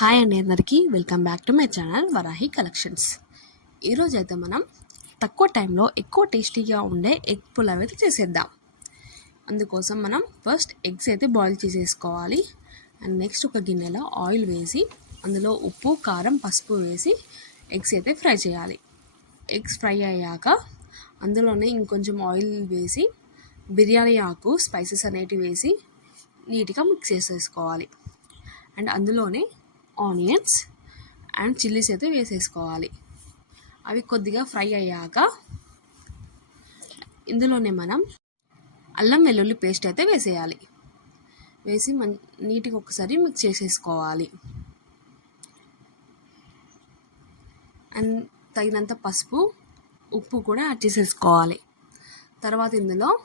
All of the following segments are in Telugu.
హాయ్ అండి అందరికీ. Welcome back to my channel Varahi collections. ఈరోజు అయితే మనం తక్కువ టైంలో ఎక్కువ టేస్టీగా ఉండే ఎగ్ పులావ్ అయితే చేసేద్దాం. అందుకోసం మనం ఫస్ట్ ఎగ్స్ అయితే బాయిల్ చేసేసుకోవాలి. అండ్ నెక్స్ట్ ఒక గిన్నెలో ఆయిల్ వేసి అందులో ఉప్పు కారం పసుపు వేసి ఎగ్స్ అయితే ఫ్రై చేయాలి. ఎగ్స్ ఫ్రై అయ్యాక అందులోనే ఇంకొంచెం ఆయిల్ వేసి బిర్యానీ ఆకు స్పైసెస్ అనేటివి వేసి నీట్గా మిక్స్ చేసేసుకోవాలి. అండ్ అందులోనే ఆనియన్స్ అండ్ చిల్లీస్ అయితే వేసేసుకోవాలి. అవి కొద్దిగా ఫ్రై అయ్యాక ఇందులోనే మనం అల్లం వెల్లుల్లి పేస్ట్ అయితే వేసేయాలి. వేసి మన్ నీట్గా ఒకసారి మిక్స్ చేసేసుకోవాలి. అండ్ తగినంత పసుపు ఉప్పు కూడా యాడ్ చేసేసుకోవాలి. తర్వాత ఇందులో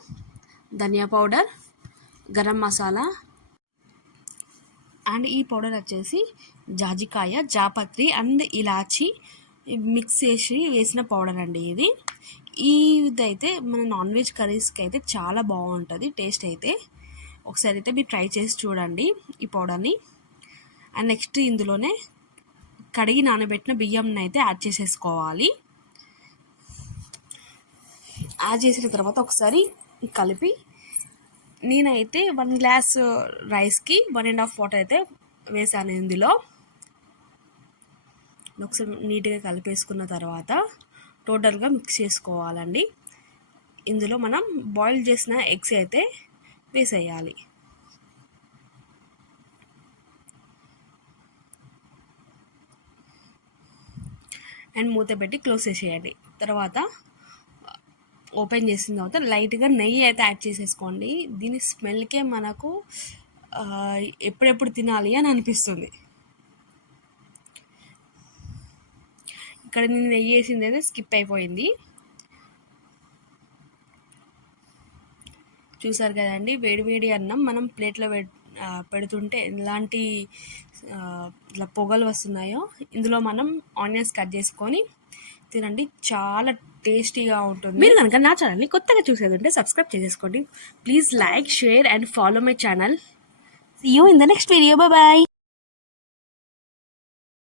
ధనియా పౌడర్ గరం మసాలా అండ్ ఈ పౌడర్ వచ్చేసి జాజికాయ జాపత్రి అండ్ ఇలాచి మిక్స్ చేసి వేసిన పౌడర్ అండి ఇది. ఇదైతే మన నాన్ వెజ్ కర్రీస్కి అయితే చాలా బాగుంటుంది టేస్ట్ అయితే. ఒకసారి అయితే మీరు ట్రై చేసి చూడండి ఈ పౌడర్ని. అండ్ నెక్స్ట్ ఇందులోనే కడిగి నానబెట్టిన బియ్యంని అయితే యాడ్ చేసేసుకోవాలి. యాడ్ చేసిన తర్వాత ఒకసారి కలిపి నేనైతే వన్ గ్లాస్ రైస్కి వన్ అండ్ హాఫ్ వాటర్ అయితే వేసాను ఇందులో. ఒకసారి నీట్గా కలిపేసుకున్న తర్వాత టోటల్గా మిక్స్ చేసుకోవాలండి. ఇందులో మనం బాయిల్ చేసిన ఎగ్స్ అయితే వేసేయాలి. అండ్ మూత పెట్టి క్లోజ్ చేసేయండి. తర్వాత ఓపెన్ చేసిన తర్వాత లైట్గా నెయ్యి అయితే యాడ్ చేసేసుకోండి. దీని స్మెల్కే మనకు ఎప్పుడెప్పుడు తినాలి అని అనిపిస్తుంది. ఇక్కడ నేను నెయ్యి వేసింది అయితే స్కిప్ అయిపోయింది. చూసారు కదండి వేడివేడి అన్నం మనం ప్లేట్లో పెడుతుంటే ఎలాంటి ఇట్లా పొగలు వస్తున్నాయో ఇందులో మనం ఆనియన్స్ కట్ చేసుకొని తినండి. చాలా టేస్టీగా ఉంటుంది. మీరు కనుక నా ఛానల్ని కొత్తగా చూసేది ఉంటే సబ్స్క్రైబ్ చేసేసుకోండి. Please like share and follow my channel you in the next video bye